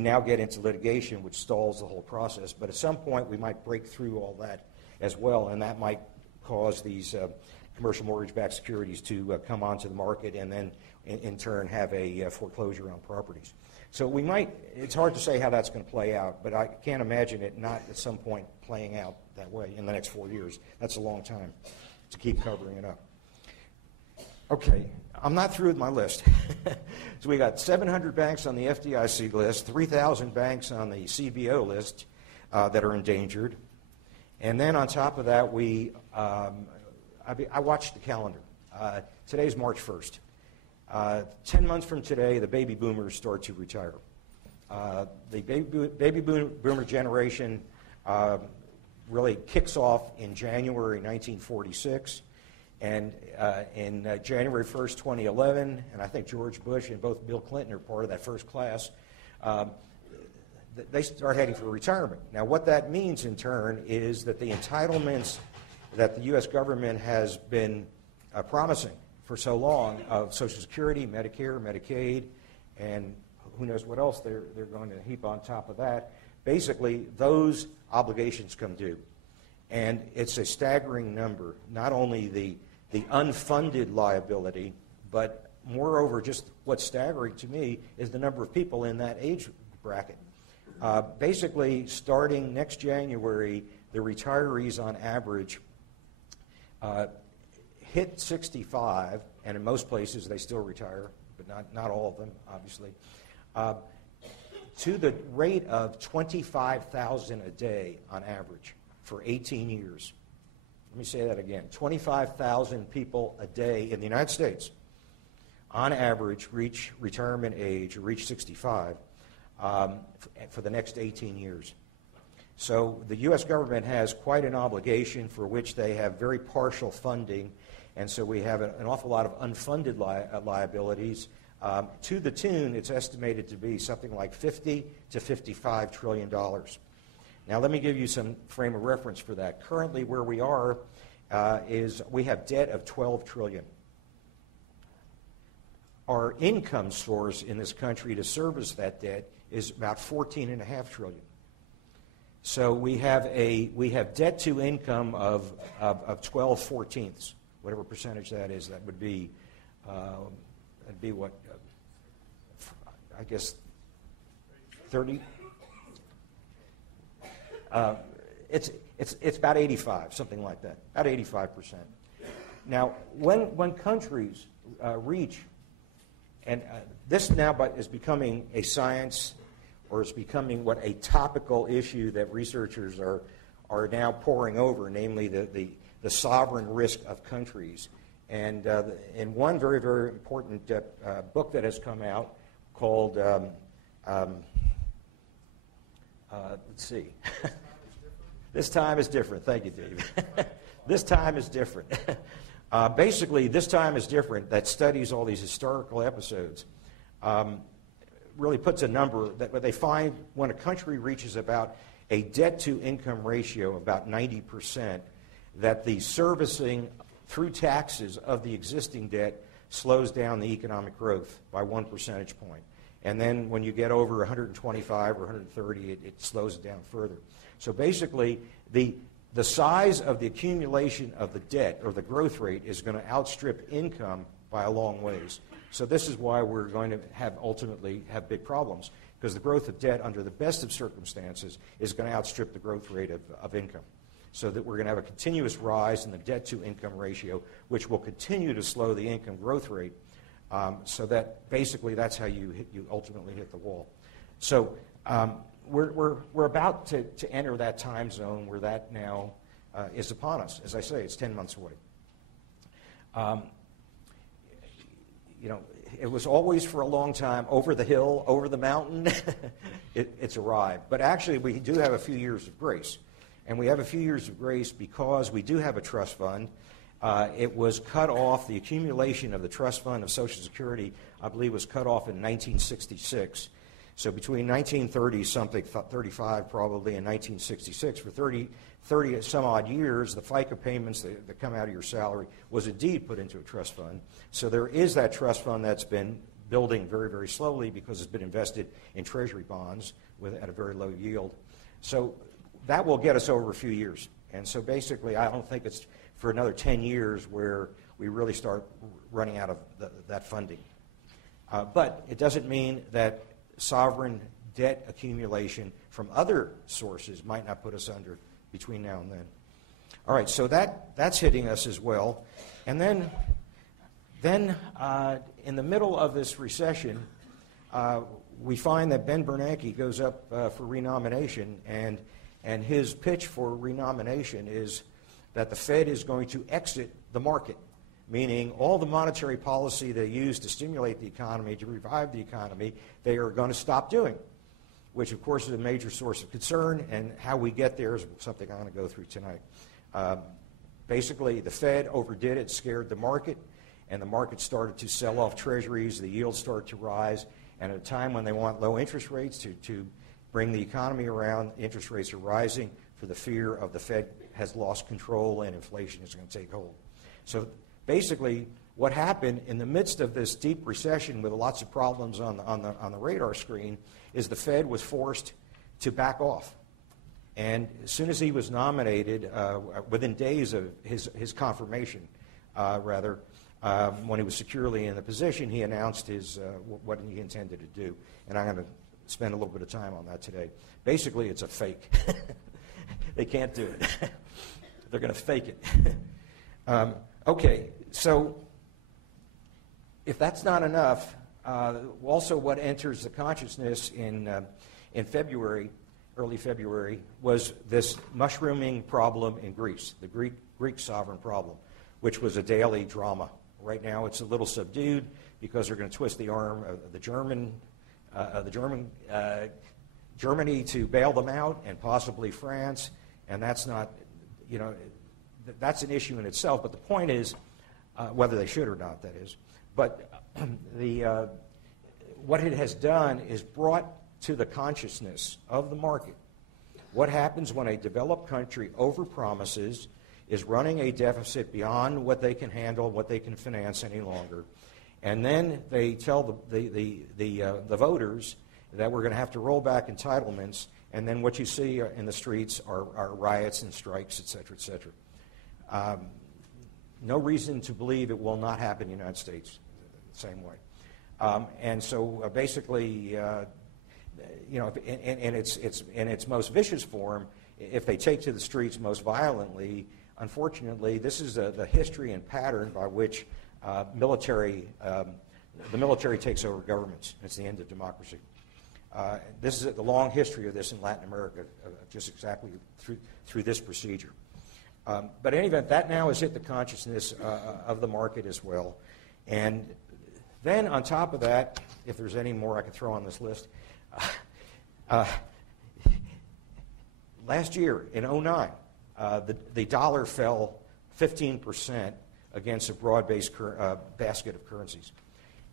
now get into litigation, which stalls the whole process. But at some point, we might break through all that as well, and that might cause these commercial mortgage-backed securities to come onto the market and then, in turn, have a foreclosure on properties. So we might, it's hard to say how that's going to play out, but I can't imagine it not at some point playing out that way in the next 4 years. That's a long time to keep covering it up. Okay, I'm not through with my list. So we got 700 banks on the FDIC list, 3,000 banks on the CBO list that are endangered. And then on top of that, I watched the calendar. Today's March 1st. 10 months from today, the baby boomers start to retire. The baby boomer generation really kicks off in January 1946. And in January 1st, 2011, and I think George Bush and both Bill Clinton are part of that first class, they start heading for retirement. Now, what that means in turn is that the entitlements that the U.S. government has been promising for so long of Social Security, Medicare, Medicaid, and who knows what else they're going to heap on top of that. Basically, those obligations come due. And it's a staggering number, not only the unfunded liability, but moreover, just what's staggering to me is the number of people in that age bracket. Basically, starting next January, the retirees on average hit 65, and in most places they still retire, but not all of them, obviously, to the rate of 25,000 a day on average for 18 years. Let me say that again. 25,000 people a day in the United States, on average, reach retirement age or reach 65 for the next 18 years. So the U.S. government has quite an obligation for which they have very partial funding, and so we have an awful lot of unfunded liabilities. To the tune, it's estimated to be something like $50 to $55 trillion. Now, let me give you some frame of reference for that. Currently, where we are is we have debt of $12 trillion. Our income source in this country to service that debt is about $14.5 trillion. So we have debt to income of 12/14, whatever percentage that is. That would be what, I guess, 30. It's about 85, something like that, about 85%. Now, when countries reach, and this now is becoming a science, or it's becoming what a topical issue that researchers are now poring over, namely the sovereign risk of countries. And in one very, very important book that has come out called, let's see. This time is different. Thank you, David. This time is different. Basically, this time is different that studies all these historical episodes. Really puts a number that what they find when a country reaches about a debt-to-income ratio of about 90%, that the servicing through taxes of the existing debt slows down the economic growth by 1 percentage point. And then when you get over 125 or 130, it slows it down further. So basically, the size of the accumulation of the debt, or the growth rate, is going to outstrip income by a long ways. So this is why we're going to ultimately have big problems, because the growth of debt under the best of circumstances is going to outstrip the growth rate of income. So that we're going to have a continuous rise in the debt-to-income ratio, which will continue to slow the income growth rate, so that basically that's how you ultimately hit the wall. So we're about to enter that time zone where that now is upon us. As I say, it's 10 months away. It was always for a long time over the hill, over the mountain. It's arrived. But actually, we do have a few years of grace. And we have a few years of grace because we do have a trust fund. It was cut off, the accumulation of the trust fund of Social Security, I believe, was cut off in 1966. So between 1930-something, 35 probably, and 1966, for 30 some odd years, the FICA payments that come out of your salary was indeed put into a trust fund. So there is that trust fund that's been building very, very slowly because it's been invested in Treasury bonds at a very low yield. So that will get us over a few years. And so basically, I don't think it's for another 10 years where we really start running out of that funding. But it doesn't mean that sovereign debt accumulation from other sources might not put us under between now and then. All right, so that's hitting us as well. And then in the middle of this recession, we find that Ben Bernanke goes up for renomination, and his pitch for renomination is that the Fed is going to exit the market, meaning all the monetary policy they use to stimulate the economy, to revive the economy, they are going to stop doing, which of course is a major source of concern, and how we get there is something I'm going to go through tonight. Basically, the Fed overdid it, scared the market, and the market started to sell off treasuries, the yields started to rise, and at a time when they want low interest rates to bring the economy around, interest rates are rising for the fear of the Fed has lost control and inflation is going to take hold. So basically, what happened in the midst of this deep recession with lots of problems on the radar screen is the Fed was forced to back off. And as soon as he was nominated, within days of his confirmation, when he was securely in the position, he announced what he intended to do. And I'm going to spend a little bit of time on that today. Basically, it's a fake. They can't do it. They're going to fake it. Okay, so if that's not enough, also what enters the consciousness in February, early February, was this mushrooming problem in Greece, the Greek sovereign problem, which was a daily drama. Right now, it's a little subdued because they're going to twist the arm of Germany to bail them out, and possibly France, and that's not, that's an issue in itself. But the point is, whether they should or not, that is. But what it has done is brought to the consciousness of the market what happens when a developed country overpromises, is running a deficit beyond what they can handle, what they can finance any longer, and then they tell the voters that we're going to have to roll back entitlements, and then what you see in the streets are riots and strikes, et cetera, et cetera. No reason to believe it will not happen in the United States the same way. And so basically, in its most vicious form, if they take to the streets most violently, unfortunately, this is the history and pattern by which the military takes over governments. It's the end of democracy. This is the long history of this in Latin America, just exactly through this procedure. But in any event, that now has hit the consciousness of the market as well. And then on top of that, if there's any more I can throw on this list, last year in 2009, the dollar fell 15% against a broad-based basket of currencies.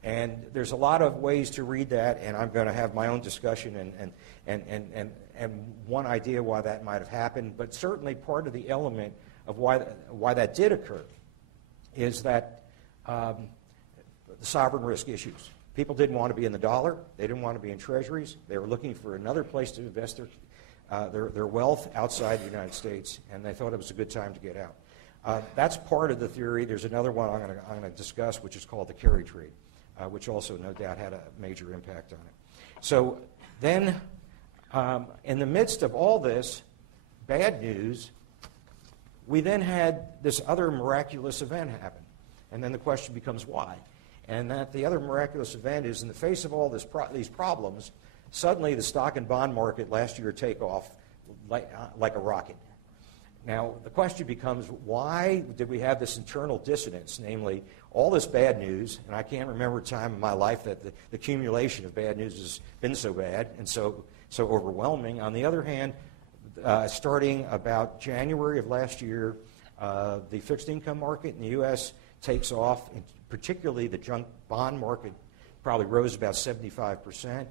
And there's a lot of ways to read that, and I'm going to have my own discussion and one idea why that might have happened. But certainly part of the element of why that did occur is that the sovereign risk issues. People didn't want to be in the dollar. They didn't want to be in treasuries. They were looking for another place to invest their wealth outside the United States, and they thought it was a good time to get out. That's part of the theory. There's another one I'm going to discuss, which is called the carry trade, which also no doubt had a major impact on it. So then, in the midst of all this bad news, we then had this other miraculous event happen. And then the question becomes why? And that the other miraculous event is in the face of all these problems, suddenly the stock and bond market last year take off like a rocket. Now, the question becomes, why did we have this internal dissonance, namely all this bad news, and I can't remember a time in my life that the accumulation of bad news has been so bad and so overwhelming. On the other hand, starting about January of last year, the fixed income market in the U.S. takes off, and particularly the junk bond market probably rose about 75%.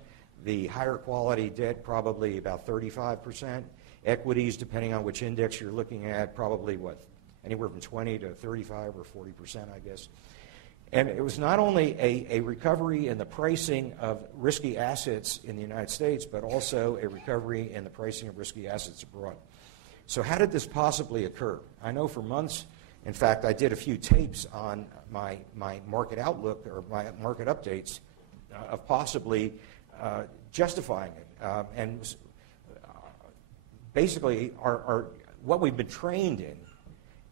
The higher quality debt probably about 35%. Equities, depending on which index you're looking at, probably anywhere from 20 to 35 or 40%, I guess. And it was not only a recovery in the pricing of risky assets in the United States, but also a recovery in the pricing of risky assets abroad. So how did this possibly occur? I know for months, in fact, I did a few tapes on my market outlook or my market updates of possibly justifying it. Basically, what we've been trained in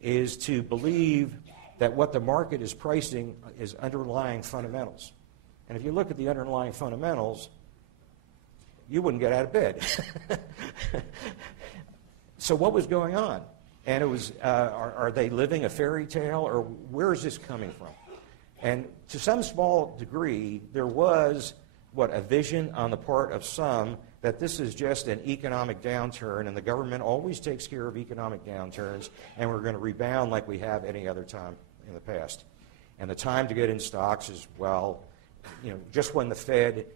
is to believe that what the market is pricing is underlying fundamentals. And if you look at the underlying fundamentals, you wouldn't get out of bed. So what was going on? And it was, are they living a fairy tale, or where is this coming from? And to some small degree, there was, a vision on the part of some that this is just an economic downturn, and the government always takes care of economic downturns, and we're going to rebound like we have any other time in the past. And the time to get in stocks is, just when the Fed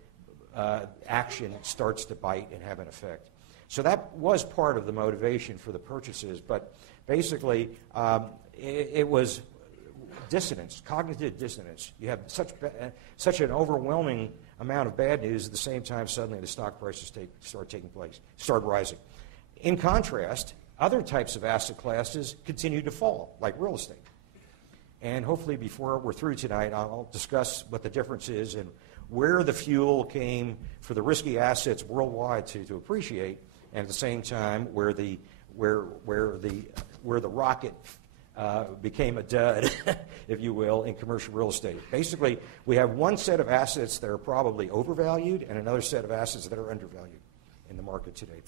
action starts to bite and have an effect. So that was part of the motivation for the purchases, but basically it was dissonance, cognitive dissonance. You have such an overwhelming amount of bad news at the same time suddenly the stock prices start rising. In contrast, other types of asset classes continue to fall, like real estate. And hopefully before we're through tonight, I'll discuss what the difference is and where the fuel came for the risky assets worldwide to appreciate, and at the same time where the rocket became a dud, if you will, in commercial real estate. Basically, we have one set of assets that are probably overvalued and another set of assets that are undervalued in the market today.